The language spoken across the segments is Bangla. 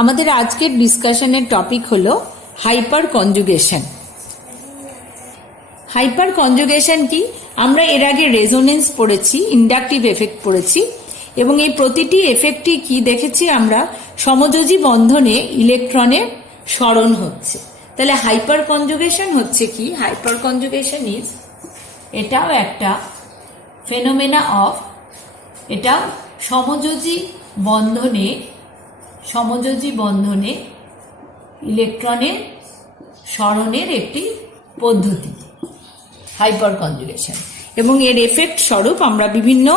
আমাদের আজকের ডিসকাশনের টপিক হলো হাইপার কনজুগেশন। হাইপার কনজুগেশন কি? আমরা এর আগে রেজোনেন্স পড়েছি, ইন্ডাকটিভ এফেক্ট পড়েছি, এবং এই প্রতিটি এফেক্টই কি দেখেছি আমরা, সমযোজী বন্ধনে ইলেকট্রনের সরণ হচ্ছে। তাহলে হাইপার কনজুগেশন হচ্ছে কি? হাইপার কনজুগেশন ইজ, এটাও একটা ফেনোমেনা অফ, এটা সমযোজী বন্ধনে ইলেকট্রনের সরণের একটি পদ্ধতি হাইপার কনজুগেশন, এবং এর এফেক্ট স্বরূপ আমরা বিভিন্ন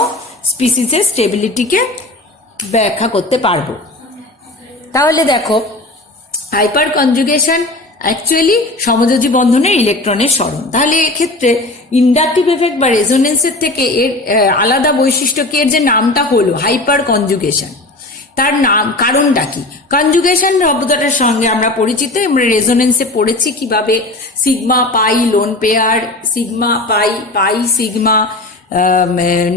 স্পিসিসের স্টেবিলিটিকে ব্যাখ্যা করতে পারবো। তাহলে দেখো, হাইপার কনজুগেশন অ্যাকচুয়ালি সমযোজী বন্ধনের ইলেকট্রনের সরণ। তাহলে এক্ষেত্রে ইন্ডাকটিভ এফেক্ট বা রেজোনেন্সের থেকে এর আলাদা বৈশিষ্ট্য কি? এর যে নামটা হলো হাইপার কনজুগেশন, তার নাম কারণটা কি? কনজুগেশন শব্দটার সঙ্গে আমরা পরিচিত, আমরা রেজোনেন্সে পড়েছি কিভাবে sigma pi lone pair, sigma pi sigma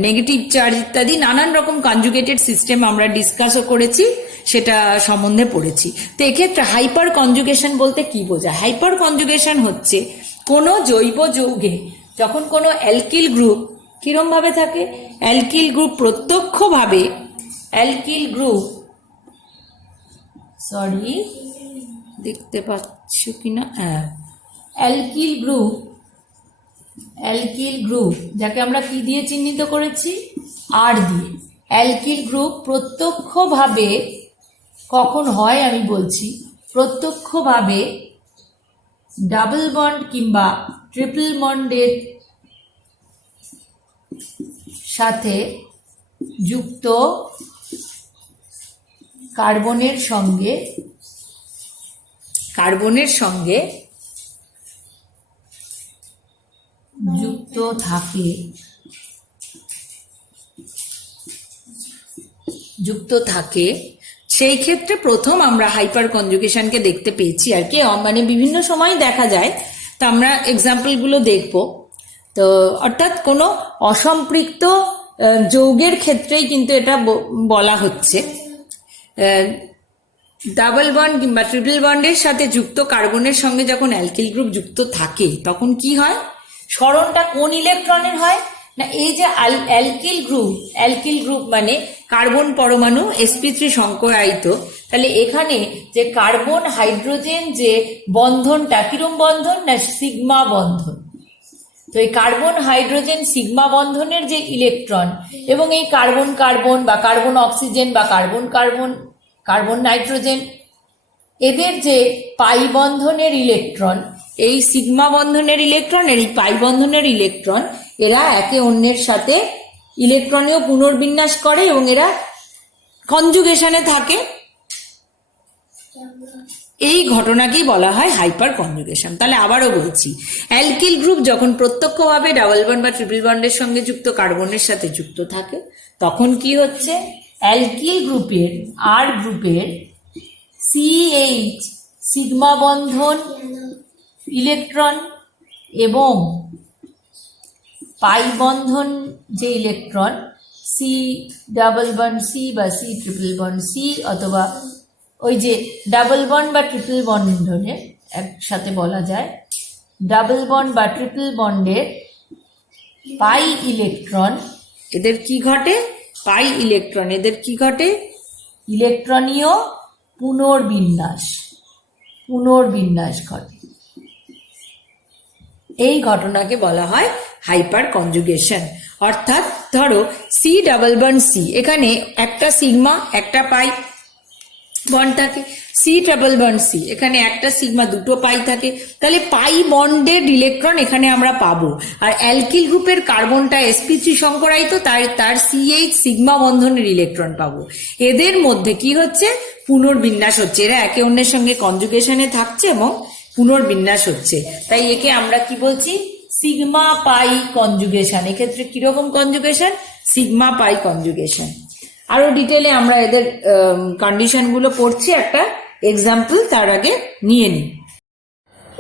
negative charge ইত্যাদি নানান রকম কনজুগেটেড সিস্টেম আমরা ডিসকাসও করেছি, সেটা সম্বন্ধে পড়েছি। তো এক্ষেত্রে হাইপার কনজুগেশন বলতে কি বোঝায়? হাইপার কনজুগেশন হচ্ছে কোনো জৈব যৌগে যখন কোনো অ্যালকিল গ্রুপ কিরম ভাবে থাকে, অ্যালকিল গ্রুপ প্রত্যক্ষভাবে দেখতে পাচ্ছ কিনা, হ্যাঁ, অ্যালকিল গ্রুপ যাকে আমরা কি দিয়ে চিহ্নিত করেছি? আর দিয়ে। অ্যালকিল গ্রুপ প্রত্যক্ষভাবে কখন হয় আমি বলছি, প্রত্যক্ষভাবে ডাবল বন্ড কিংবা ট্রিপল বন্ডের সাথে যুক্ত কার্বনের সঙ্গে যুক্ত থাকে, সেই ক্ষেত্রে প্রথম আমরা হাইপার কনজুগেশনকে দেখতে পেয়েছি আর কি, মানে বিভিন্ন সময় দেখা যায়। তো আমরা এক্সাম্পলগুলো দেখব। তো অর্থাৎ কোনো অসম্পৃক্ত যৌগের ক্ষেত্রেই কিন্তু এটা বলা হচ্ছে। ডাবল বন্ড কিংবা ট্রিপল বন্ডের সাথে যুক্ত কার্বনের সঙ্গে যখন অ্যালকিল গ্রুপ যুক্ত থাকে তখন কি হয়? সরণটা কোন ইলেকট্রনের হয় না, এই যে অ্যালকিল গ্রুপ মানে কার্বন পরমাণু sp3 সংকরায়িত। তাহলে এখানে যে কার্বন হাইড্রোজেন যে বন্ধনটা কিরম বন্ধন না, সিগমা বন্ধন। তো এই কার্বন হাইড্রোজেন সিগমা বন্ধনের যে ইলেকট্রন এবং এই কার্বন বা কার্বন অক্সিজেন বা কার্বন নাইট্রোজেন, এদের যে পাই বন্ধনের ইলেকট্রন, এই সিগমা বন্ধনের ইলেকট্রন এর এই পাই বন্ধনের ইলেকট্রন, এরা একে অন্যের সাথে ইলেকট্রনীয় পুনর্বিন্যাস করে এবং এরা কনজুগেশনে থাকে। এই ঘটনাকেই বলা হয় হাইপার কনজুগেশন। তাহলে আবারও বলছি, অ্যালকিল গ্রুপ যখন প্রত্যক্ষভাবে ডাবল বন্ড বা ট্রিপল বন্ডের সঙ্গে যুক্ত কার্বনের সাথে যুক্ত থাকে তখন কি হচ্ছে? অ্যালকিল গ্রুপের আর গ্রুপের CH সিগমা বন্ধন ইলেকট্রন এবং পাই বন্ধন যে electron C double bond C বা সি ট্রিপল বন্ড সি, অথবা ওই যে ডাবল বন্ড বা ট্রিপল বন্ধনের একসাথে বলা যায় ডাবল বন্ড বা ট্রিপল বন্ডের পাই ইলেকট্রন, এদের কি ঘটে? পাই ইলেকট্রন এদের কি ঘটে? ইলেকট্রনীয় পুনর্বিন্যাস ঘটে। এই ঘটনাকে বলা হয় হাইপার কনজুগেশন। অর্থাৎ ধরো সি ডাবল বন্ড সি, এখানে একটা সিগমা একটা পাই বন্ড থাকে, সি ট্রিপল বন্ড সি, এখানে একটা সিগমা দুটো পাই থাকে। তাহলে পাই বন্ডের ইলেকট্রন এখানে আমরা পাবো। আর অ্যালকিল গ্রুপের কার্বনটা sp3 সংকরায়িত, তার CH সিগমা বন্ধনের ইলেকট্রন পাবো। এদের মধ্যে কি হচ্ছে? পুনর্বিন্যাস হচ্ছে, এরা একে অন্যের সঙ্গে কনজুগেশনে থাকছে এবং পুনর্বিন্যাস হচ্ছে। তাই একে আমরা কি বলছি? সিগমা পাই কনজুগেশন। এক্ষেত্রে কিরকম কনজুগেশন? সিগমা পাই কনজুগেশন। আরো ডিটেলে আমরা এদের কন্ডিশনগুলো পড়ছি, একটা এক্সাম্পল তার আগে নিয়ে নিই।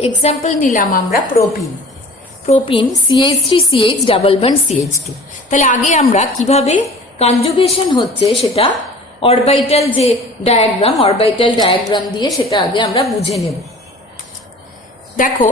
এক্সাম্পল নিলাম আমরা propene CH3CH double bond CH2। তাহলে আগে আমরা কিভাবে কনজুগেশন হচ্ছে সেটা অরবিটাল যে ডায়াগ্রাম, অরবিটাল ডায়াগ্রাম দিয়ে সেটা আগে আমরা বুঝে নেব। দেখো,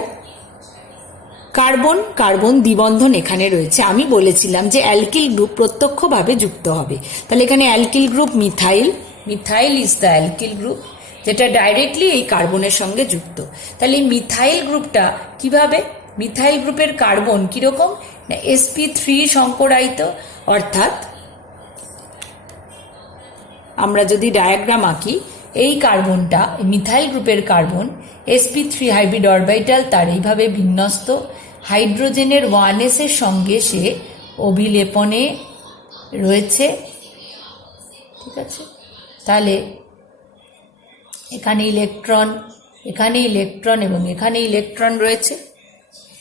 কার্বন কার্বন দ্বিবন্ধন এখানে রয়েছে। আমি বলেছিলাম যে অ্যালকিল গ্রুপ প্রত্যক্ষভাবে যুক্ত হবে, তাহলে এখানে alkyl group methyl, methyl is the alkyl group, যেটা ডাইরেক্টলি এই কার্বনের সঙ্গে যুক্ত। তাহলে এই মিথাইল গ্রুপটা কিভাবে, মিথাইল গ্রুপের কার্বন কিরকম না sp3 সংকরায়িত, অর্থাৎ আমরা যদি ডায়াগ্রাম আঁকি, এই কার্বনটা মিথাইল গ্রুপের কার্বন sp3 হাইব্রিড অরবিটাল তার এইভাবে বিন্যস্ত, হাইড্রোজেনের 1s এর সঙ্গে সে অভিলেপনে রয়েছে। ঠিক আছে, তাহলে এখানে ইলেকট্রন, এখানে ইলেকট্রন এবং এখানে ইলেকট্রন রয়েছে,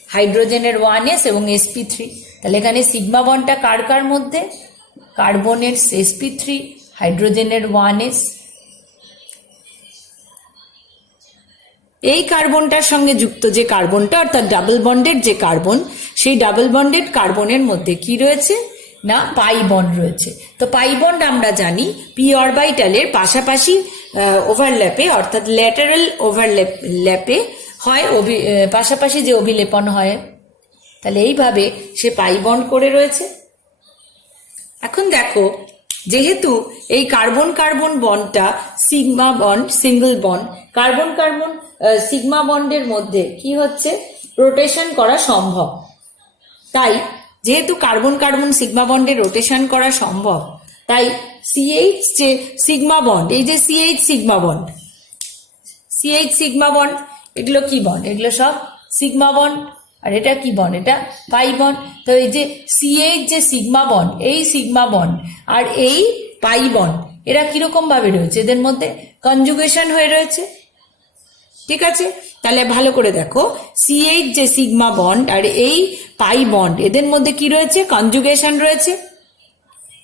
হাইড্রোজেনের 1s এবং sp3। তাহলে এখানে সিগমা বন্ডটা কার কার মধ্যে, কার্বনের sp3, হাইড্রোজেনের 1s। এই কার্বনটার সঙ্গে যুক্ত যে কার্বনটা, অর্থাৎ ডাবল বন্ডেড যে কার্বন, সেই ডাবল বন্ডেড কার্বনের মধ্যে কি রয়েছে না পাই বন্ড রয়েছে। তো পাই বন্ড আমরা জানি পি অরবিটালের পাশাপাশি ওভারল্যাপে, অর্থাৎ ল্যাটারাল ওভারল্যাপে হয়, পাশাপাশি যে অভিলেপন হয়, তাহলে এইভাবে সে পাই বন্ড করে রয়েছে। এখন দেখো, যেহেতু এই কার্বন কার্বন বন্ডটা sigma bond, single bond, carbon carbon sigma বন্ডের মধ্যে কি হচ্ছে, রোটেশন করা সম্ভব। তাই যেহেতু কার্বন কার্বন সিগমা বন্ডের রোটেশন করা সম্ভব, তাই সিএইচ যে সিগমা বন্ড, এই যে CH sigma bond, CH sigma bond, এগুলো কি বন্ড, এগুলো সব সিগমা বন্ড। আর এটা কি বন্ড, এটা পাই বন্ড। তো এই যে সিএইচ যে সিগমা বন্ড, এই সিগমা বন্ড আর এই পাই বন্ড, এরা কিরকম ভাবে রয়েছে, এদের মধ্যে কনজুগেশন হয়ে রয়েছে। ঠিক আছে, তাহলে ভালো করে দেখো, সিএইচ যে সিগমা বন্ড আর এই পাই বন্ড, এদের মধ্যে কি রয়েছে, কনজুগেশন রয়েছে।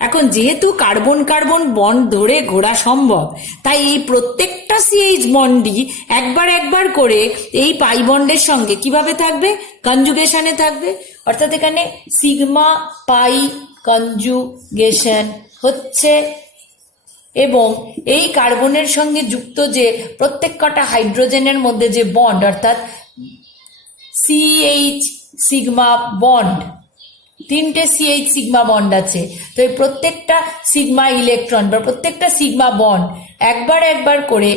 এখন যেহেতু কার্বন কার্বন বন্ড ধরে ঘোরা সম্ভব, তাই এই প্রত্যেকটা সিএইচ বন্ডই একবার একবার করে এই পাই বন্ডের সঙ্গে কিভাবে থাকবে, কনজুগেশনে থাকবে। অর্থাৎ এখানে সিগমা পাই কনজুগেশন হচ্ছে, এবং এই কার্বনের সঙ্গে যুক্ত যে প্রত্যেক কটা হাইড্রোজেনের মধ্যে যে বন্ড, অর্থাৎ সিএইচ সিগমা বন্ড, তিনটে সিএইচ সিগমা বন্ড আছে। তো এই প্রত্যেকটা সিগমা ইলেকট্রন বা প্রত্যেকটা সিগমা বন্ড একবার একবার করে,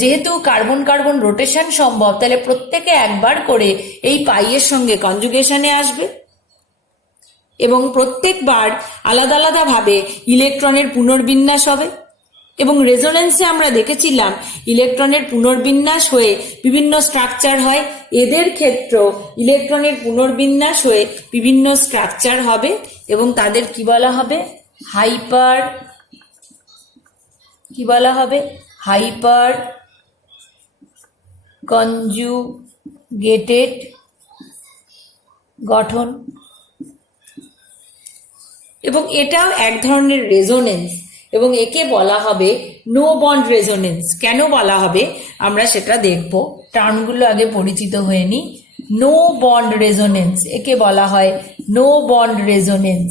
যেহেতু কার্বন কার্বন রোটেশন সম্ভব, তাহলে প্রত্যেকে একবার করে এই পাইয়ের সঙ্গে কনজুগেশনে আসবে, এবং প্রত্যেকবার আলাদা আলাদা ভাবে ইলেকট্রনের পুনর্বিন্যাস হবে। এবং রেজোনেন্সে আমরা দেখেছিলাম ইলেকট্রনের পুনর্বিন্যাস হয়ে বিভিন্ন স্ট্রাকচার হয়, এদের ক্ষেত্রেও ইলেকট্রনের পুনর্বিন্যাস হয়ে বিভিন্ন স্ট্রাকচার হবে, এবং তাদের কি বলা হবে, হাইপার, কি বলা হবে, হাইপার কনজুগেটেড গঠন। এবং এটাও এক ধরনের রেজোনেন্স, এবং একে বলা হবে নো বন্ড রেজোনেন্স। কেন বলা হবে আমরা সেটা দেখব, টার্মগুলো আগে পরিচিত হয়ে নি। নো বন্ড রেজোনেন্স, একে বলা হয় নো বন্ড রেজোনেন্স।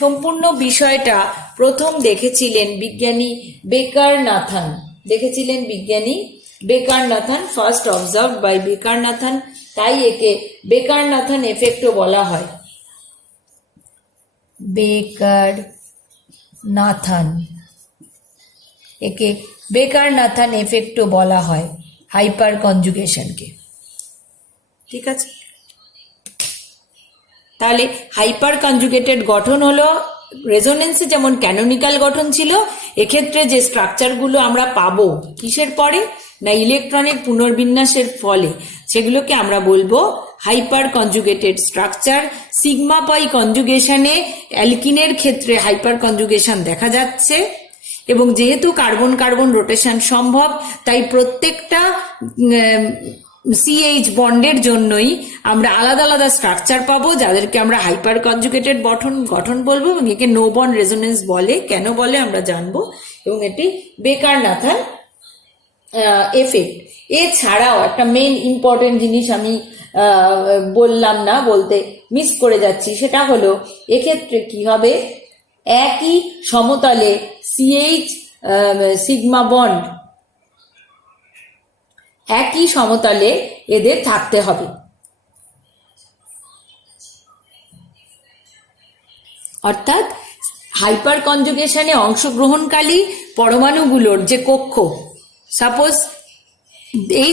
সম্পূর্ণ বিষয়টা প্রথম দেখেছিলেন বিজ্ঞানী বেকার নাথান, দেখেছিলেন বিজ্ঞানী বেকার নাথান, ফার্স্ট অবজার্ভড বাই বেকার নাথান, তাই একে বেকার নাথান এফেক্টও বলা হয়। বেকার নাথান, একে বেকার নাথান এফেক্টও বলা হয় হাইপার কনজুগেশনকে। ঠিক আছে, তাহলে হাইপার কনজুগেটেড গঠন হলো, রেজোনেন্সে যেমন ক্যানোনিক্যাল গঠন ছিল, এক্ষেত্রে যে স্ট্রাকচারগুলো আমরা পাবো কিসের পরে না ইলেকট্রনের পুনর্বিন্যাসের ফলে, সেগুলোকে আমরা বলবো হাইপার কনজুগেটেড স্ট্রাকচার। সিগমা পাই কনজুগেশনে অ্যালকিনের ক্ষেত্রে হাইপার কনজুগেশন দেখা যাচ্ছে, এবং যেহেতু কার্বন কার্বন রোটেশন সম্ভব, তাই প্রত্যেকটা সিএইচ বন্ডের জন্যই আমরা আলাদা আলাদা স্ট্রাকচার পাবো, যাদেরকে আমরা হাইপার কনজুগেটেড গঠন বলবো, এবং একে নো বন্ড রেজোনেন্স বলে। কেন বলে আমরা জানবো, এবং এটি বেকার নাথান এফেক্ট। এছাড়াও একটা মেন ইম্পর্টেন্ট জিনিস আমি বললাম না, বলতে মিস করে যাচ্ছি, সেটা হলো এক্ষেত্রে কি হবে একই সমতলে CH সিগমা বন্ড একই সমতলে এদের থাকতে হবে। অর্থাৎ হাইপার কনজুগেশনে অংশগ্রহণকারী পরমাণুগুলোর যে কক্ষ, সাপোজ এই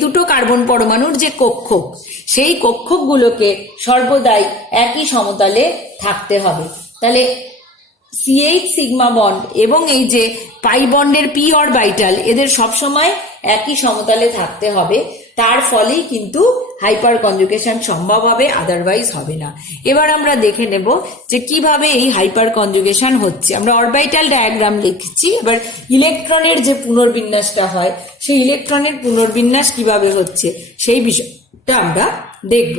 দুটো কার্বন পরমাণুর যে কক্ষ, সেই কক্ষগুলোকে সর্বদাই একই সমতলে থাকতে হবে। তাহলে CH সিগমা বন্ড এবং এই যে পাই বন্ডের p অরবিটাল এদের সবসময় একই সমতলে থাকতে হবে। তার ফলেই কিন্তু হাইপার কনজুগেশন সম্ভব হবে, আদারওয়াইজ হবে না। এবার আমরা দেখে নেব যে কিভাবে এই হাইপার কনজুগেশন হচ্ছে। আমরা অরবিটাল ডায়াগ্রাম লিখছি। এবার ইলেকট্রনের যে পুনর্বিন্যাসটা হয়, সেই ইলেকট্রনের পুনর্বিন্যাস কিভাবে হচ্ছে সেই বিষয়টা আমরা দেখব।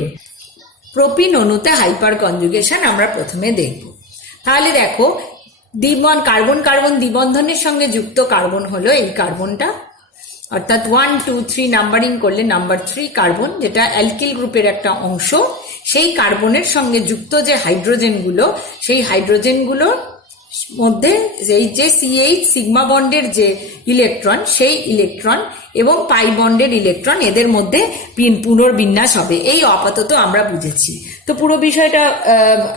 প্রোপিন অণুতে হাইপার কনজুগেশন আমরা প্রথমে দেখব। তাহলে দেখো, কার্বন কার্বন দ্বিবন্ধনের সঙ্গে যুক্ত কার্বন হলো এই কার্বনটা, অর্থাৎ 1 2 3 নাম্বারিং করলে নাম্বার 3 কার্বন, যেটা অ্যালকিল গ্রুপের একটা অংশ। সেই কার্বনের সঙ্গে যুক্ত যে হাইড্রোজেনগুলো, সেই হাইড্রোজেনগুলোর মধ্যে এই যে CH সিগমা বন্ডের যে ইলেকট্রন, সেই ইলেকট্রন এবং পাই বন্ডের ইলেকট্রন, এদের মধ্যে পুনর্বিন্যাস হবে। এই আপাতত আমরা বুঝেছি। তো পুরো বিষয়টা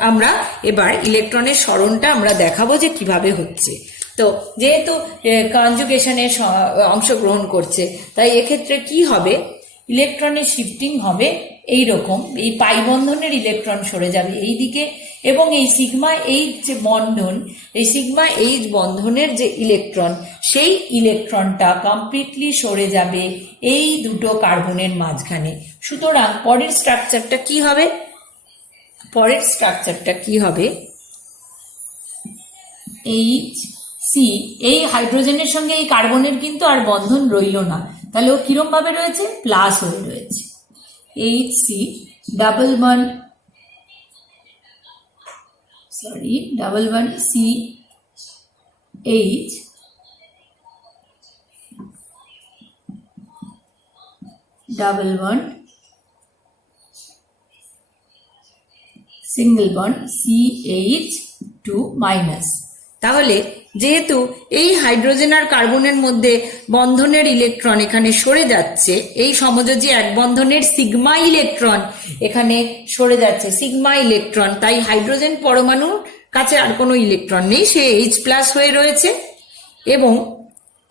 আমরা এবার ইলেকট্রনের সরণটা আমরা দেখাবো যে কিভাবে হচ্ছে। তো যেহেতু কনজুগেশনে অংশগ্রহণ করছে, তাই এক্ষেত্রে কি হবে, ইলেকট্রনের শিফটিং হবে এই রকম। এই পাই বন্ধনের ইলেকট্রন সরে যাবে এই দিকে, এবং এই সিগমা এইচ যে বন্ধন, এই সিগমা এইচ বন্ধনের যে ইলেকট্রন, সেই ইলেকট্রনটা কমপ্লিটলি সরে যাবে এই দুটো কার্বনের মাঝখানে। সুতরাং পরের স্ট্রাকচারটা কি হবে, এইচ সি, এই হাইড্রোজেনের সঙ্গে এই কার্বনের কিন্তু আর বন্ধন রইল না, তাহলে ও কিরম ভাবে রয়েছে, প্লাস হয়ে রয়েছে। HC double bond CH double bond single bond CH2 minus. তাহলে যেহেতু এই হাইড্রোজেন আর কার্বনের মধ্যে বন্ধনের ইলেকট্রন এখানে সরে যাচ্ছে, এই সমযোজী এক বন্ধনের সিগমা ইলেকট্রন এখানে সরে যাচ্ছে, সিগমা ইলেকট্রন, তাই হাইড্রোজেন পরমাণুর কাছে আর কোনো ইলেকট্রন নেই, সে H+ হয়ে রয়েছে এবং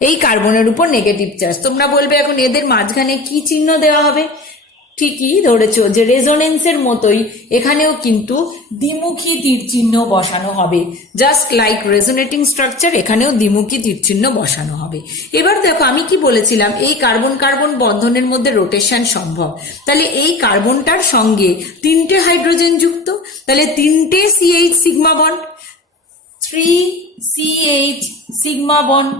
এই কার্বনের উপর নেগেটিভ চার্জ। তোমরা বলবে এখন এদের মাঝখানে কি চিহ্ন দেওয়া হবে? ঠিকই ধরেছো, যে রেজোনেন্সের মতোই এখানেও কিন্তু দ্বিমুখী তীর চিহ্ন বসানো হবে। জাস্ট লাইক রেজোনেটিং স্ট্রাকচার, এখানেও দ্বিমুখী তীর চিহ্ন বসানো হবে। এবার দেখো, আমি কি বলেছিলাম, এই কার্বন কার্বন বন্ধনের মধ্যে রোটেশন সম্ভব। তাহলে এই কার্বনটার সঙ্গে 3টে হাইড্রোজেন যুক্ত, তাহলে 3টে CH sigma bond, 3CH sigma bond,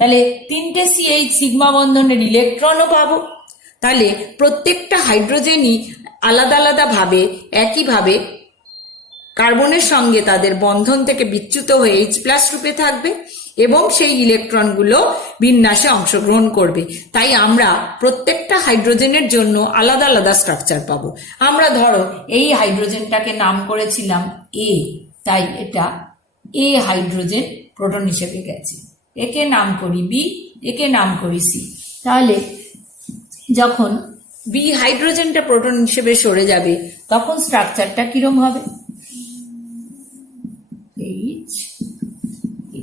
তাহলে 3টে CH সিগমা বন্ধনের ইলেকট্রনও পাবো। তাহলে প্রত্যেকটা হাইড্রোজেনই আলাদা আলাদা ভাবে একইভাবে কার্বনের সঙ্গে তাদের বন্ধন থেকে বিচ্যুত হয়ে H+ রূপে থাকবে এবং সেই ইলেকট্রনগুলো বিন্যাসে অংশগ্রহণ করবে। তাই আমরা প্রত্যেকটা হাইড্রোজেনের জন্য আলাদা আলাদা স্ট্রাকচার পাবো। আমরা ধরো এই হাইড্রোজেনটাকে নাম করেছিলাম A, তাই এটা A হাইড্রোজেন প্রোটন হিসেবে গেছে। একে নাম করি B, একে নাম করি C। তাহলে যখন B হাইড্রোজেনটা প্রোটন হিসেবে সরে যাবে, তখন স্ট্রাকচারটা কিরম হবে,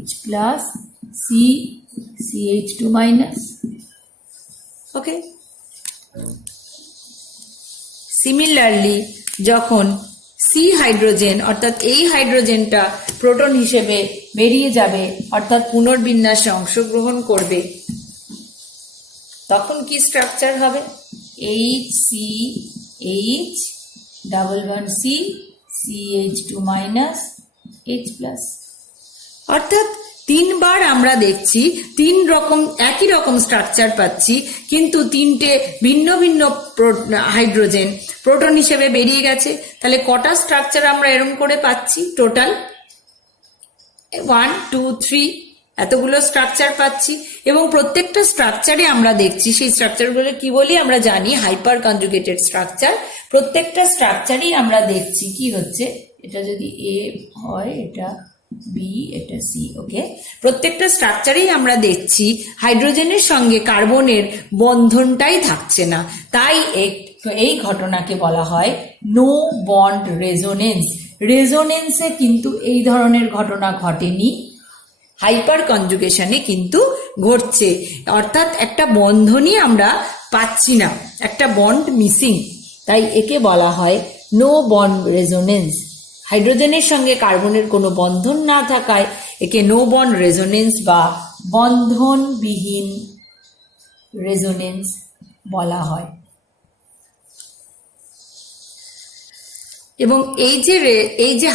H+ C CH2 মাইনাস। ওকে, সিমিলারলি যখন C হাইড্রোজেন, অর্থাৎ এই হাইড্রোজেনটা প্রোটন হিসেবে বেরিয়ে যাবে, অর্থাৎ পুনর্বিন্যাসে অংশগ্রহণ করবে, তখন কি স্ট্রাকচার হবে, HCH double bond C CH2 minus H+। অর্থাৎ 3বার আমরা দেখছি একই রকম স্ট্রাকচার পাচ্ছি, কিন্তু 3টে ভিন্ন ভিন্ন হাইড্রোজেন প্রোটন হিসেবে বেরিয়ে গেছে। তাহলে কটা স্ট্রাকচার আমরা এরকম করে পাচ্ছি, টোটাল 1 2 3 এতগুলো স্ট্রাকচার পাচ্ছি, এবং প্রত্যেকটা স্ট্রাকচারে আমরা দেখছি, সেই স্ট্রাকচারগুলো কি বলি আমরা জানি, হাইপার কনজুগেটেড স্ট্রাকচার। প্রত্যেকটা স্ট্রাকচারেই আমরা দেখছি কি হচ্ছে, এটা যদি এ হয়, এটা বি, এটা সি। ওকে, প্রত্যেকটা স্ট্রাকচারেই আমরা দেখছি হাইড্রোজেনের সঙ্গে কার্বনের বন্ধনটাই থাকছে না, তাই এই ঘটনাকে বলা হয় নো বন্ড রেজোনেন্স। রেজোনেন্সে কিন্তু এই ধরনের ঘটনা ঘটেনি, হাইপার কনজুগেশনে কিন্তু ঘটছে, অর্থাৎ একটা বন্ধনই আমরা পাচ্ছি না, একটা বন্ড মিসিং, তাই একে বলা হয় নো বন্ড রেজোনেন্স। হাইড্রোজেনের সঙ্গে কার্বনের কোনো বন্ধন না থাকায় একে নো বন্ড রেজোনেন্স বা বন্ধনবিহীন রেজোনেন্স বলা হয়। এবং এই যে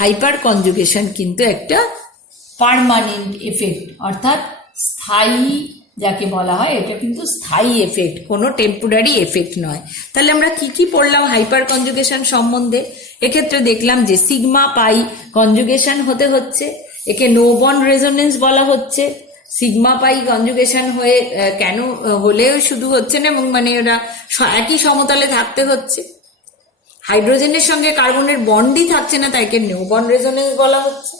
হাইপার কনজুগেশন কিন্তু একটা পার্মানেন্ট এফেক্ট, অর্থাৎ স্থায়ী যাকে বলা হয়, এটা কিন্তু স্থায়ী এফেক্ট, কোনো টেম্পোরারি এফেক্ট নয়। তাহলে আমরা কি কি পড়লাম হাইপার কনজুগেশন সম্বন্ধে? এক্ষেত্রে দেখলাম যে সিগমা পাই কনজুগেশন হতে হচ্ছে, একে নো বন্ড রেজোনেন্স বলা হচ্ছে। সিগমা পাই কনজুগেশন হয়ে কেন হলেও শুধু হচ্ছে না, এবং মানে ওরা একই সমতলে থাকতে হচ্ছে, হাইড্রোজেনের সঙ্গে কার্বনের বন্ডই থাকছে না, তাই একে নো বন্ড রেজোনেন্স বলা হচ্ছে।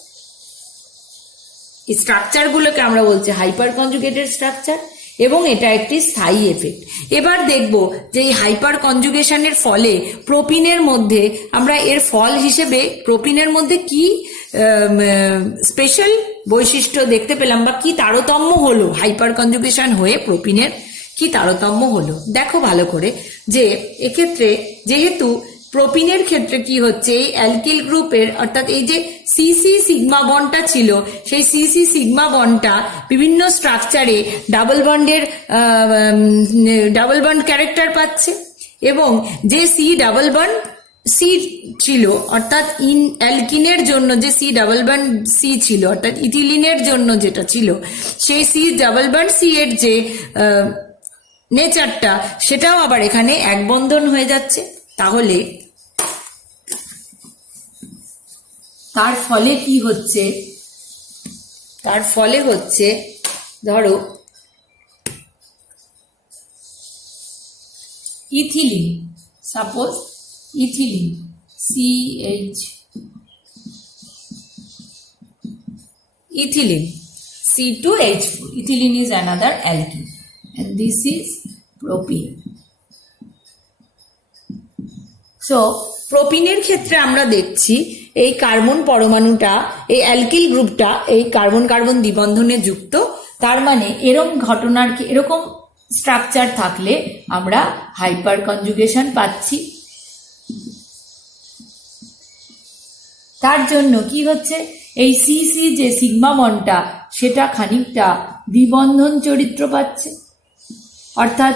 এই স্ট্রাকচারগুলোকে আমরা বলছি হাইপার কনজুগেটেড স্ট্রাকচার, এবং এটা একটি স্থায়ী এফেক্ট। এবার দেখব যে এই হাইপার কনজুগেশনের ফলে প্রোপিনের মধ্যে আমরা এর ফল হিসেবে প্রোপিনের মধ্যে কি স্পেশাল বৈশিষ্ট্য দেখতে পেলাম, বা কি তারতম্য হলো হাইপার কনজুগেশন হয়ে প্রোপিনের কি তারতম্য হলো। দেখো ভালো করে যে এক্ষেত্রে যেহেতু প্রোপিনের ক্ষেত্রে কি হচ্ছে, এই অ্যালকিল গ্রুপের অর্থাৎ এই যে সিসি সিগমা বন্ডটা ছিল, সেই সিসি সিগমা বন্ডটা বিভিন্ন স্ট্রাকচারে ডাবল বন্ড ক্যারেক্টার পাচ্ছে, এবং যে সি ডাবল বন্ড সি ছিল, অর্থাৎ অ্যালকিনের জন্য যে সি ডাবল বন্ড সি ছিল, অর্থাৎ ইথিলিনের জন্য যেটা ছিল, সেই সি ডাবল বন্ড সি এর যে নেচারটা, সেটাও আবার এখানে এক বন্ধন হয়ে যাচ্ছে। তাহলে তার ফলে কি হচ্ছে, তার ফলে হচ্ছে ধরো ethylene, suppose ethylene CH, ethylene C2H4, ethylene is another alkene and this is propene. So প্রোপিনের ক্ষেত্রে আমরা দেখছি এই কার্বন পরমাণুটা, এই অ্যালকিল গ্রুপটা এই কার্বন কার্বন দ্বিবন্ধনে যুক্ত, তার মানে এরকম স্ট্রাকচার থাকলে আমরা হাইপার কনজুগেশন পাচ্ছি। তার জন্য কি হচ্ছে, এই সিসি যে সিগমা বন্ডটা সেটা খানিকটা দ্বিবন্ধন চরিত্র পাচ্ছে, অর্থাৎ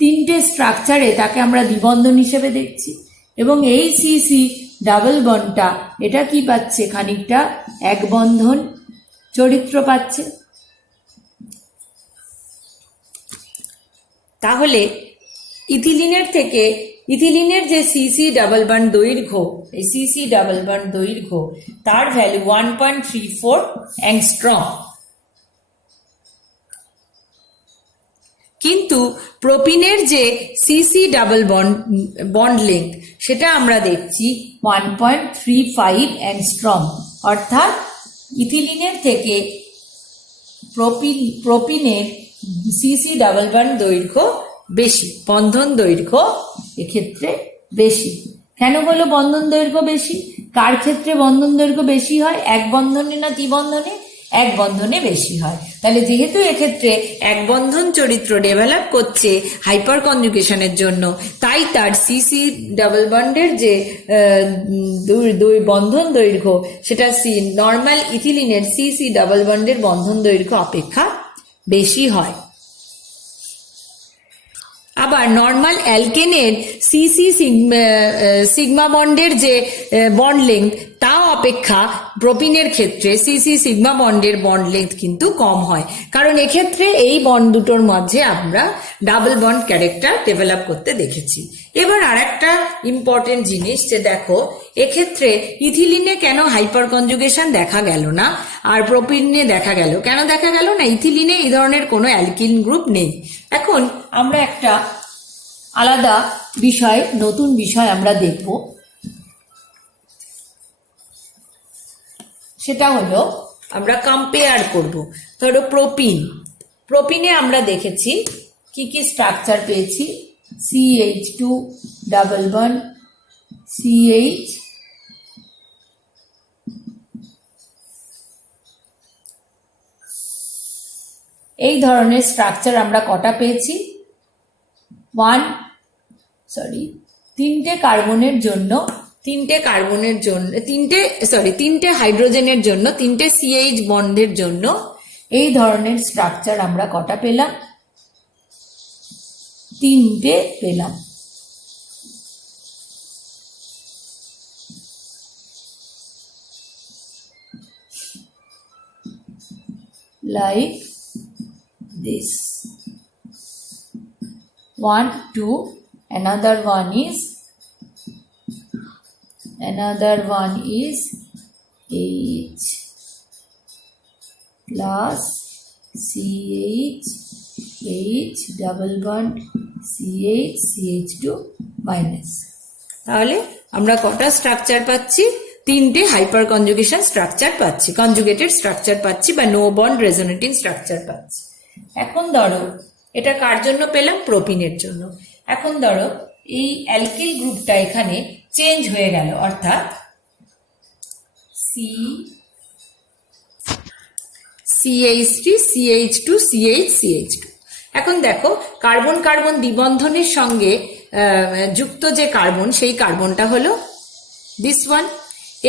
তিনটে স্ট্রাকচারে তাকে আমরা দ্বিবন্ধন হিসেবে দেখছি, এবং এই সিসি ডাবল বন্ডটা এটা কি পাচ্ছে, খানিকটা এক বন্ধন চরিত্র পাচ্ছে। তাহলে ইথিলিনের যে সিসি ডাবল বন্ড দৈর্ঘ্য, এই সিসি ডাবল বন্ড দৈর্ঘ্য তার ভ্যালু 1.34 অ্যাংস্ট্রম, কিন্তু প্রোপিনের যে সিসি ডাবল বন্ড লেংথ সেটা আমরা দেখছি 1.35 অ্যাংস্ট্রম, অর্থাৎ ইথিলিনের থেকে প্রোপিনের সিসি ডাবল বন্ড দৈর্ঘ্য বেশি, বন্ধন দৈর্ঘ্য এক্ষেত্রে বেশি। কেন হলো বন্ধন দৈর্ঘ্য বেশি? কার ক্ষেত্রে বন্ধন দৈর্ঘ্য বেশি হয়, এক বন্ধনে না দ্বিবন্ধনে? এক বন্ধনে বেশি হয়। তাহলে যেহেতু এক্ষেত্রে এক বন্ধন চরিত্র ডেভেলপ করছে হাইপার কনজুগেশনের জন্য, তাই তার সিসি ডাবল বন্ডের যে বন্ধন দৈর্ঘ্য সেটা নর্মাল ইথিলিনের সিসি ডাবল বন্ডের বন্ধন দৈর্ঘ্য অপেক্ষা বেশি হয়। আবার নর্মাল অ্যালকেনের সিসি সিগমা বন্ডের যে বন্ড লেংথ তাও অপেক্ষা প্রোপিনের ক্ষেত্রে সিসি সিগমা বন্ডের বন্ড লেংথ কিন্তু কম হয়, কারণ এক্ষেত্রে এই বন্ড দুটোর মাঝে আমরা ডাবল বন্ড ক্যারেক্টার ডেভেলপ করতে দেখেছি। এবার আর একটা ইম্পর্টেন্ট জিনিস যে দেখো এক্ষেত্রে ইথিলিনে কেন হাইপার কনজুগেশন দেখা গেল না আর প্রোপিনে দেখা গেল, কেন দেখা গেল না? ইথিলিনে এই ধরনের কোনো অ্যালকিন গ্রুপ নেই। এখন আমরা একটা আলাদা বিষয়, নতুন বিষয় আমরা দেখব, সেটা হলো আমরা কম্পেয়ার করব। ধরো প্রোপিনে আমরা দেখেছি কি কি স্ট্রাকচার পেয়েছি, CH2 ডাবল বন্ড CH, এই ধরনের স্ট্রাকচার আমরা কটা পেয়েছি, তিনটে হাইড্রোজেনের জন্য, তিনটে CH বন্ডের জন্য এই ধরনের স্ট্রাকচার আমরা কটা পেলাম, তিনটে পেলাম। like this, 1 2, another one is H plus CH, H double bond CH, CH2 minus। তাহলে আমরা কটা স্ট্রাকচার পাচ্ছি, তিনটে হাইপার কনজুগেশন স্ট্রাকচার পাচ্ছি, কনজুগেটেড স্ট্রাকচার পাচ্ছি বা নো বন্ড রেজোনেটিং স্ট্রাকচার পাচ্ছি। এখন ধরো এটা কার জন্য পেলাম, প্রোপিনের জন্য। এখন ধরো এই অ্যালকিল গ্রুপটা এখানে চেঞ্জ হয়ে গেল, অর্থাৎ CH3 CH2 CH CH2। এখন দেখো কার্বন কার্বন দ্বিবন্ধনের সঙ্গে যুক্ত যে কার্বন, সেই কার্বনটা হলো দিস ওয়ান।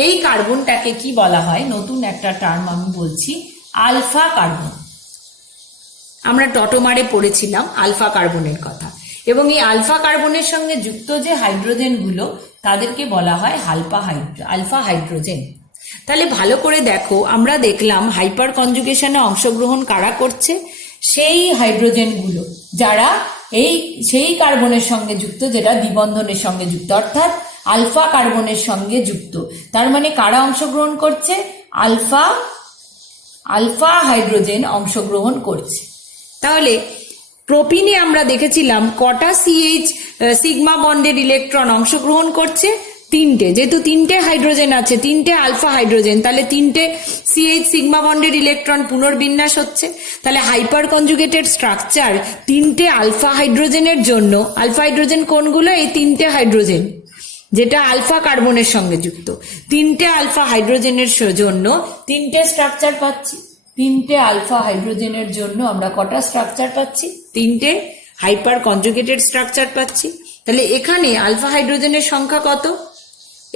এই কার্বনটাকে কি বলা হয়, নতুন একটা টার্ম আমি বলছি, আলফা কার্বন। আমরা টটোমারে পড়েছিলাম আলফা কার্বনের কথা, এবং এই আলফা কার্বনের সঙ্গে যুক্ত যে হাইড্রোজেনগুলো তাদেরকে বলা হয় আলফা হাইড্রোজেন। তাহলে ভালো করে দেখো, আমরা দেখলাম হাইপার কনজুগেশনে অংশগ্রহণ কারা করছে, সেই হাইড্রোজেনগুলো যারা সেই কার্বনের সঙ্গে যুক্ত, যেটা দ্বিবন্ধনের সঙ্গে যুক্ত, অর্থাৎ আলফা কার্বনের সঙ্গে যুক্ত। তার মানে কারা অংশগ্রহণ করছে, আলফা হাইড্রোজেন অংশগ্রহণ করছে। তাহলে প্রোপিনে আমরা দেখেছিলাম কটা CH সিগমা বন্ডের ইলেকট্রন অংশগ্রহণ করছে, তিনটে। যেহেতু তিনটে হাইড্রোজেন আছে, তিনটে আলফা হাইড্রোজেন, তাহলে তিনটে CH সিগমা বন্ডের ইলেকট্রন পুনর্বিন্যাস হচ্ছে। তাহলে হাইপার কনজুগেটেড স্ট্রাকচার তিনটে আলফা হাইড্রোজেনের জন্য, আলফা হাইড্রোজেন কোনগুলো, এই তিনটে হাইড্রোজেন যেটা আলফা কার্বনের সঙ্গে যুক্ত, তিনটে আলফা হাইড্রোজেনের জন্য তিনটে স্ট্রাকচার পাচ্ছি। তিনটে আলফা হাইড্রোজেনের জন্য আমরা কটা স্ট্রাকচার পাচ্ছি, তিনটে হাইপার কনজুগেটেড স্ট্রাকচার পাচ্ছি। তাহলে এখানে আলফা হাইড্রোজেনের সংখ্যা কত,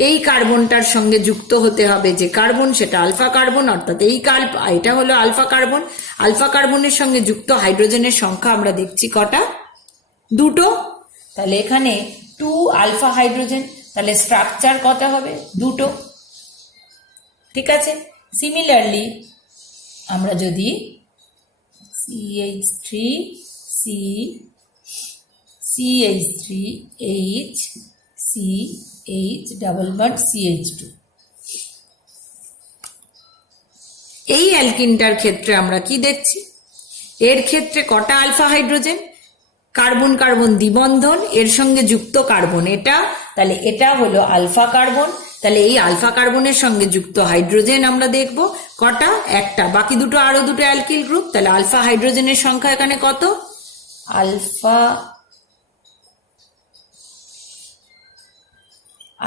এই কার্বনটার সঙ্গে যুক্ত হতে হবে যে কার্বন, সেটা আলফা কার্বন, অর্থাৎ এটা হলো আলফা কার্বন। আলফা কার্বনের সঙ্গে যুক্ত হাইড্রোজেনের সংখ্যা আমরা দেখছি কটা, দুটো। তাহলে এখানে 2 আলফা হাইড্রোজেন, তাহলে স্ট্রাকচার কত হবে, দুটো। ঠিক আছে। সিমিলারলি আমরা যদি CH3 CH double bond CH2, এই অ্যালকিনটার ক্ষেত্রে আমরা কি দেখছি, এর ক্ষেত্রে কটা আলফা হাইড্রোজেন, কার্বন কার্বন দ্বিবন্ধন, এর সঙ্গে যুক্ত কার্বন এটা, তাহলে এটা হলো আলফা কার্বন। তাহলে এই আলফা কার্বনের সঙ্গে যুক্ত হাইড্রোজেন আমরা দেখব কটা, একটা, বাকি দুটো আরো দুটো অ্যালকিল গ্রুপ। তাহলে আলফা হাইড্রোজেনের সংখ্যা এখানে কত,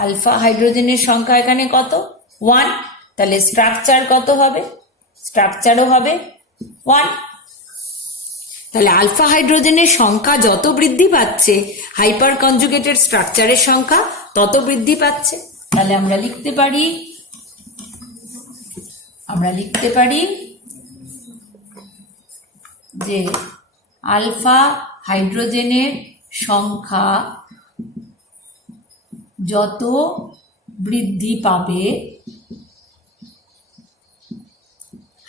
আলফা হাইড্রোজেনের সংখ্যা এখানে কত, 1। তাহলে স্ট্রাকচার কত হবে, স্ট্রাকচারও হবে 1। তাহলে আলফা হাইড্রোজেনের সংখ্যা যত বৃদ্ধি পাচ্ছে, হাইপার কনজুগেটেড স্ট্রাকচারের সংখ্যা তত বৃদ্ধি পাচ্ছে। তাহলে আমরা লিখতে পারি যে আলফা হাইড্রোজেনের সংখ্যা যত বৃদ্ধি পাবে,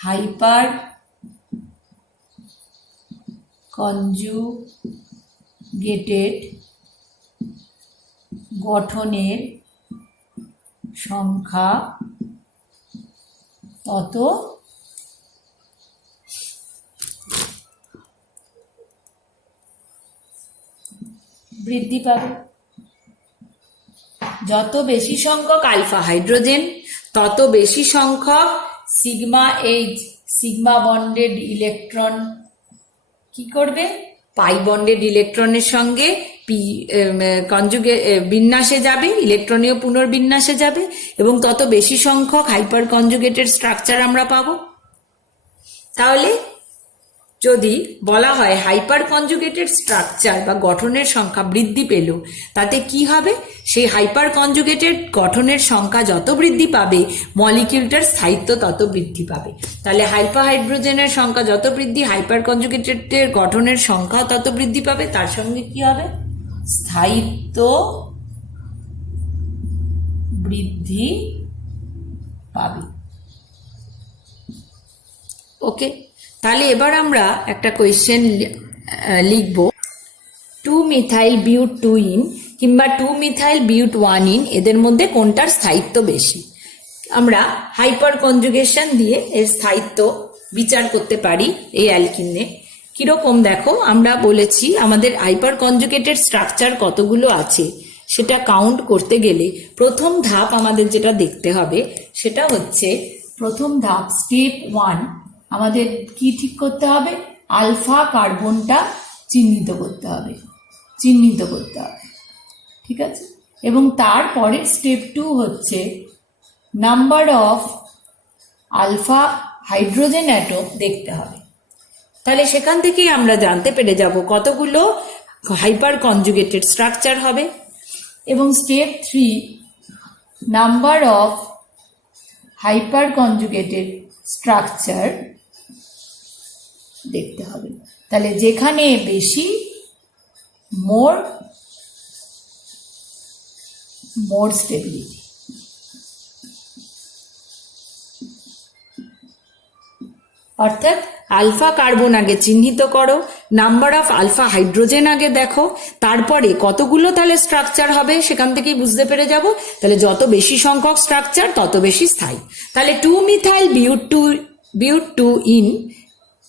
হাইপার কনজুগেটেড গঠনের সংখ্যা তত বৃদ্ধি পাবে। যত বেশি সংখ্যক আলফা হাইড্রোজেন, তত বেশি সংখ্যক sigma H sigma bonded electron কি করবে, পাই বন্ডেড ইলেকট্রনের সঙ্গে পি কনজুগে বিন্যাসে যাবে, ইলেকট্রনীয় পুনর্বিন্যাসে যাবে এবং তত বেশি সংখ্যক হাইপার কনজুগেটেড স্ট্রাকচার আমরা পাবো। তাহলে যদি বলা হয় হাইপার কনজুগেটেড স্ট্রাকচার বা গঠনের সংখ্যা বৃদ্ধি পেল, তাতে কি হবে, সেই হাইপার কনজুগেটেড গঠনের সংখ্যা যত বৃদ্ধি পাবে মলিকিউলটার স্থায়িত্ব তত বৃদ্ধি পাবে। তাহলে হাইড্রোজেনের সংখ্যা যত বৃদ্ধি, হাইপার কনজুগেটেডের গঠনের সংখ্যা তত বৃদ্ধি পাবে, তার সঙ্গে কি হবে, স্থায়িত্ব বৃদ্ধি পাবে। ওকে, তাহলে এবার আমরা একটা কোয়েশ্চেন লিখব, 2-মিথাইল বিউট 2-ইন কিংবা 2-মিথাইল বিউট 1-ইন এদের মধ্যে কোনটার স্থায়িত্ব বেশি। আমরা হাইপার কনজুগেশন দিয়ে এর স্থায়িত্ব বিচার করতে পারি এই অ্যালকিনে। কিরকম দেখো, আমরা বলেছি আমাদের হাইপার কনজুগেটেড স্ট্রাকচার কতগুলো আছে সেটা কাউন্ট করতে গেলে প্রথম ধাপ আমাদের যেটা দেখতে হবে সেটা হচ্ছে, প্রথম ধাপ স্টেপ 1, আমাদের কি ঠিক করতে হবে, আলফা কার্বনটা চিহ্নিত করতে হবে, ঠিক আছে। এবং তারপরে স্টেপ 2 হচ্ছে number of alpha hydrogen atom দেখতে হবে। তাহলে সেখান থেকেই আমরা জানতে পেরে যাব কতগুলো হাইপার কনজুগেটেড স্ট্রাকচার হবে। এবং step 3 number of hyper conjugated structure দেখতে হবে। তাহলে যেখানে বেশি মোর স্টেবিলিটি। অর্থাৎ আলফা কার্বন আগে চিহ্নিত করো, নাম্বার অফ আলফা হাইড্রোজেন আগে দেখো, তারপরে কতগুলো তাহলে স্ট্রাকচার হবে সেখান থেকেই বুঝতে পেরে যাব। তাহলে যত বেশি সংখ্যক স্ট্রাকচার তত বেশি স্থায়ী। তাহলে 2-মিথাইল বিউট 2-ইন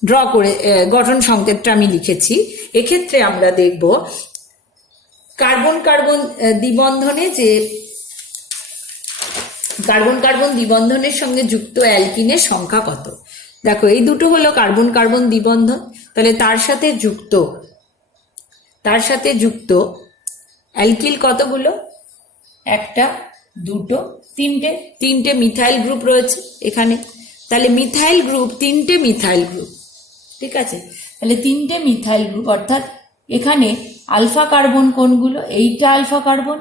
ড্র করে গঠন সংকেতটা আমি লিখেছি। এক্ষেত্রে আমরা দেখব কার্বন কার্বন দ্বিবন্ধনে যে কার্বন কার্বন দ্বিবন্ধনের সঙ্গে যুক্ত অ্যালকিনের সংখ্যা কত। দেখো এই দুটো হলো কার্বন কার্বন দ্বিবন্ধন, তাহলে তার সাথে যুক্ত অ্যালকিল কতগুলো, 1, 2, 3টে মিথাইল গ্রুপ রয়েছে এখানে। তাহলে মিথাইল গ্রুপ 3টে মিথাইল গ্রুপ, ঠিক আছে। তাহলে 3টে মিথাইল গ্রুপ, অর্থাৎ এখানে আলফা কার্বন কোনগুলো, এইটা আলফা কার্বন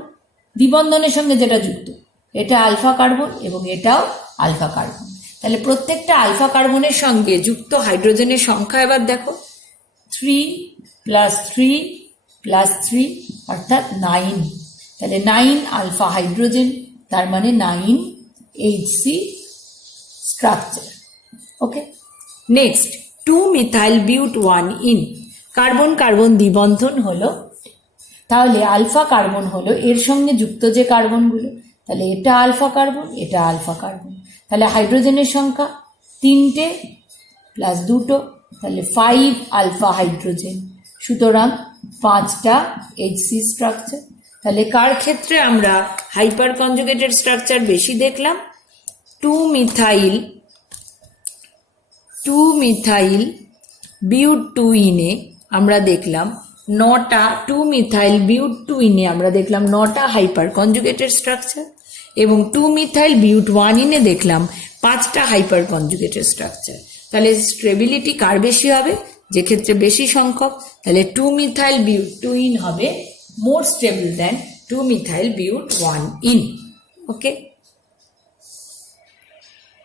দ্বিবন্ধনের সঙ্গে যেটা যুক্ত, এটা আলফা কার্বন এবং এটাও আলফা কার্বন। তাহলে প্রত্যেকটা আলফা কার্বনের সঙ্গে যুক্ত হাইড্রোজেনের সংখ্যা এবার দেখো, 3 + 3 + 3 অর্থাৎ 9। তাহলে 9 আলফা হাইড্রোজেন, তার মানে 9 HC স্ট্রাকচার। ওকে, নেক্সট 2-মিথাইল বিউট 1-ইন কার্বন কার্বন দ্বিবন্ধন হলো, তাহলে আলফা কার্বন হলো এর সঙ্গে যুক্ত যে কার্বনগুলো, তাহলে এটা আলফা কার্বন, এটা আলফা কার্বন। তাহলে হাইড্রোজেনের সংখ্যা 3টে + 2, তাহলে 5 আলফা হাইড্রোজেন, সুতরাং 5টা HC স্ট্রাকচার। তাহলে কার ক্ষেত্রে আমরা হাইপার কনজুগেটেড স্ট্রাকচার বেশি দেখলাম, 2-মিথাইল বিউট 2-ইনে আমরা দেখলাম 9টা, 2-মিথাইল বিউট 2-ইনে আমরা দেখলাম 9টা হাইপার কনজুগেটেড স্ট্রাকচার, এবং 2-মিথাইল বিউট 1-ইনে দেখলাম 5টা হাইপার কনজুগেটেড স্ট্রাকচার। তাহলে স্টেবিলিটি কার বেশি হবে, যে ক্ষেত্রে বেশি সংখ্যক, তাহলে 2-মিথাইল বিউট 2-ইন হবে মোর স্টেবল দ্যান 2-মিথাইল বিউট 1-ইন। ওকে,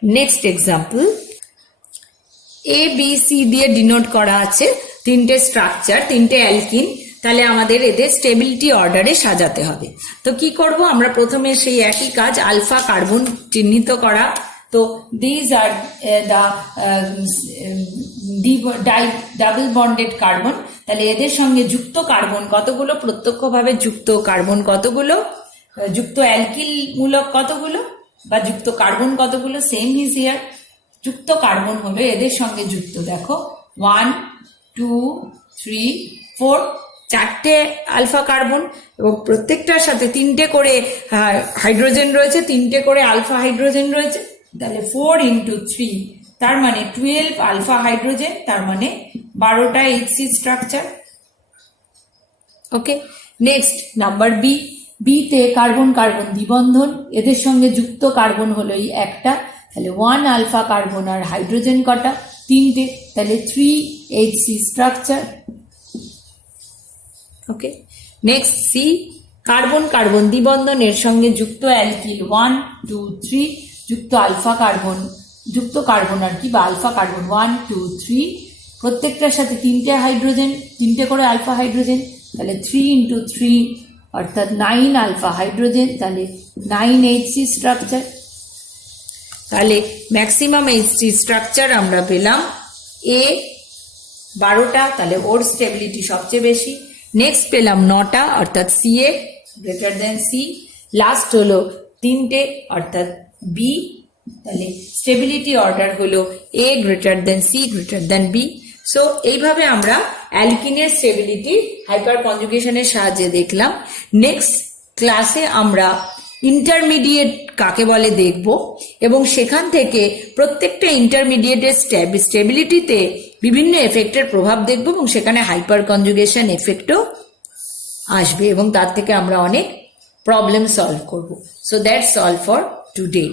নেক্সট এক্সাম্পল, ABC দিয়ে ডিনোট করা আছে 3টে স্ট্রাকচার, 3টে অ্যালকিন। তাহলে আমাদের এদের স্টেবিলিটি অর্ডারে সাজাতে হবে। তো কি করব, আমরা প্রথমে সেই একই কাজ, আলফা কার্বন চিহ্নিত করা। তো these are the double bonded carbon. তাহলে এদের সঙ্গে যুক্ত কার্বন কতগুলো, প্রত্যক্ষভাবে যুক্ত কার্বন কতগুলো, যুক্ত অ্যালকিল মূলক কতগুলো বা যুক্ত কার্বন কতগুলো, সেম ইজ হিয়ার। যুক্ত কার্বন হলো এদের সঙ্গে যুক্ত, দেখো 1, 2, 3, 4, 4টে আলফা কার্বন এবং প্রত্যেকটার সাথে 3টে করে হাইড্রোজেন রয়েছে, 3টে করে আলফা হাইড্রোজেন রয়েছে। তাহলে 4 ইন্টু 3 তার মানে 12 আলফা হাইড্রোজেন, তার মানে 12টা HC স্ট্রাকচার। ওকে, নেক্সট নাম্বার বি। বিতে কার্বন কার্বন দ্বিবন্ধন, এদের সঙ্গে যুক্ত কার্বন হলো এই একটা, তাহলে 1 আলফা কার্বন আর হাইড্রোজেন কটা, 3টে, তাহলে 3 HC স্ট্রাকচার। ওকে, নেক্সট সি। কার্বন কার্বন দ্বিবন্ধন, এর সঙ্গে যুক্ত অ্যালকিল 1 2 3, যুক্ত আলফা কার্বন, যুক্ত কার্বন আর কি, বা আলফা কার্বন 1 2 3, প্রত্যেকটার সাথে 3টে হাইড্রোজেন, 3টে করে আলফা হাইড্রোজেন, তাহলে 3 ইন্টু 3 অর্থাৎ 9 আলফা হাইড্রোজেন, তাহলে 9 HC স্ট্রাকচার। তাহলে ম্যাক্সিমাম HC স্ট্রাকচার আমরা পেলাম এ 12টা, তাহলে ওর স্টেবিলিটি সবচেয়ে বেশি। নেক্সট পেলাম 9টা অর্থাৎ C A greater than C. Last হলো 3টে অর্থাৎ বি, তাহলে স্টেবিলিটি অর্ডার হলো A greater than C greater than B. So এইভাবে আমরা অ্যালকিনের স্টেবিলিটি হাইপার কনজুগেশনের সাহায্যে দেখলাম। নেক্সট ক্লাসে আমরা ইন্টারমিডিয়েট কাকে বলে দেখব, এবং সেখান থেকে প্রত্যেকটা ইন্টারমিডিয়েটের স্টেবিলিটিতে বিভিন্ন এফেক্টের প্রভাব দেখব, এবং সেখানে হাইপার কনজুগেশন এফেক্টও আসবে, এবং তার থেকে আমরা অনেক প্রবলেম সলভ করব। So that's all for today.